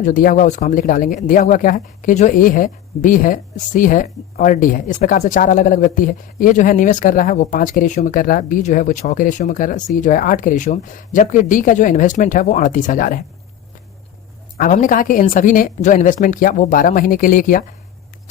जो दिया हुआ उसको हम लिख डालेंगे। दिया हुआ क्या है कि जो ए है, बी है, सी है और डी है, इस प्रकार से 4 अलग अलग व्यक्ति है। ए जो है निवेश कर रहा है वो 5 के रेशियो में कर रहा है, बी जो है वो 6 के रेशियो में कर रहा है, सी जो है 8 के रेशियो में, जबकि डी का जो इन्वेस्टमेंट है वो 38,000 है। अब हमने कहा कि इन सभी ने जो इन्वेस्टमेंट किया वो 12 महीने के लिए किया,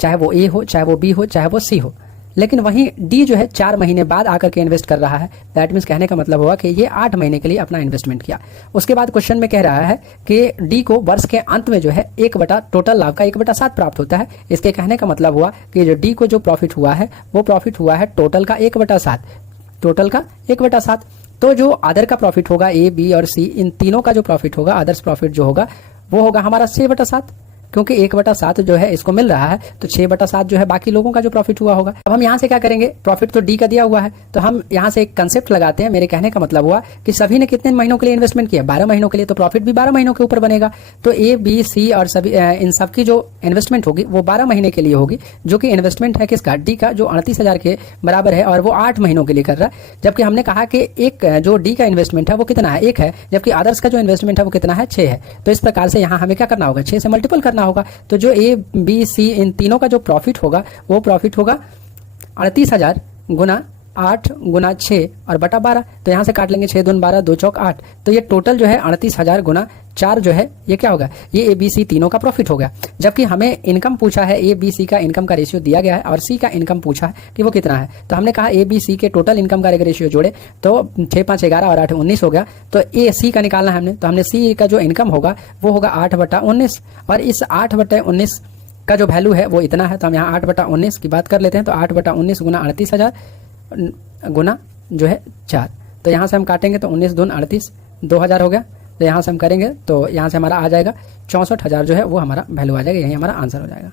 चाहे वो ए हो, चाहे वो बी हो, चाहे वो सी हो। लेकिन वहीं डी जो है 4 महीने बाद आकर के इन्वेस्ट कर रहा है। दैट मीन्स कहने का मतलब हुआ कि ये 8 महीने के लिए अपना इन्वेस्टमेंट किया। उसके बाद क्वेश्चन में कह रहा है कि डी को वर्ष के अंत में जो है 1/, टोटल लाभ का 1/7 प्राप्त होता है। इसके कहने का मतलब हुआ कि जो डी को जो प्रॉफिट हुआ है वो प्रॉफिट हुआ है टोटल का 1/7, टोटल का 1/7। तो जो अदर का प्रॉफिट होगा, ए, बी और सी, इन तीनों का जो प्रॉफिट होगा, अदर्स प्रॉफिट जो होगा वो होगा हमारा 6/7, क्योंकि 1/7 जो है इसको मिल रहा है, तो 6/7 जो है बाकी लोगों का जो प्रॉफिट हुआ होगा। अब हम यहाँ से क्या करेंगे, प्रॉफिट तो डी का दिया हुआ है, तो हम यहाँ से एक कंसेप्ट लगाते हैं। मेरे कहने का मतलब हुआ कि सभी ने कितने महीनों के लिए इन्वेस्टमेंट किया, 12 महीनों के लिए, तो प्रॉफिट भी 12 महीनों के ऊपर बनेगा। तो ए, बी, सी और सभी इन सब की जो इन्वेस्टमेंट होगी वो 12 महीने के लिए होगी, जो कि इन्वेस्टमेंट है किसका, डी का, जो 38,000 के बराबर है और वो 8 महीनों के लिए कर रहा है। जबकि हमने कहा कि एक जो डी का इन्वेस्टमेंट है वो कितना है, 1 है, जबकि अदर्स का जो इन्वेस्टमेंट है वो कितना है, 6 है। तो इस प्रकार से यहाँ हमें क्या करना होगा, 6 से मल्टीपल करना होगा। तो जो ए, बी, सी, इन तीनों का जो प्रॉफिट होगा वो प्रॉफिट होगा 38,000 गुना 8 गुना 6 और बटा 12। तो यहाँ से काट लेंगे, 6 दून 12, 2 चौक 8। तो ये टोटल जो है 38,000 गुना 4 जो है ये क्या होगा, ये ए, बी, सी तीनों का प्रॉफिट हो गया। जबकि हमें इनकम पूछा है, ए, बी, सी का इनकम का रेशियो दिया गया है और सी का इनकम पूछा है कि वो कितना है। तो हमने कहा ए, बी, सी के टोटल इनकम का रेशियो जोड़े तो 6, 5, 11 और 8, 19 हो गया। तो ए, सी का निकालना है हमने, तो हमने सी का जो इनकम होगा वो होगा 8/19, और इस 8/19 का जो वैल्यू है वो इतना है। तो हम यहाँ 8/19 की बात कर लेते हैं। तो 8/19 गुना 38,000 गुना जो है 4, तो यहाँ से हम काटेंगे तो 19 दून 38, 2,000 हो गया। तो यहाँ से हम करेंगे तो यहाँ से हमारा आ जाएगा 64,000 जो है वो हमारा वैल्यू आ जाएगा, यही हमारा आंसर हो जाएगा।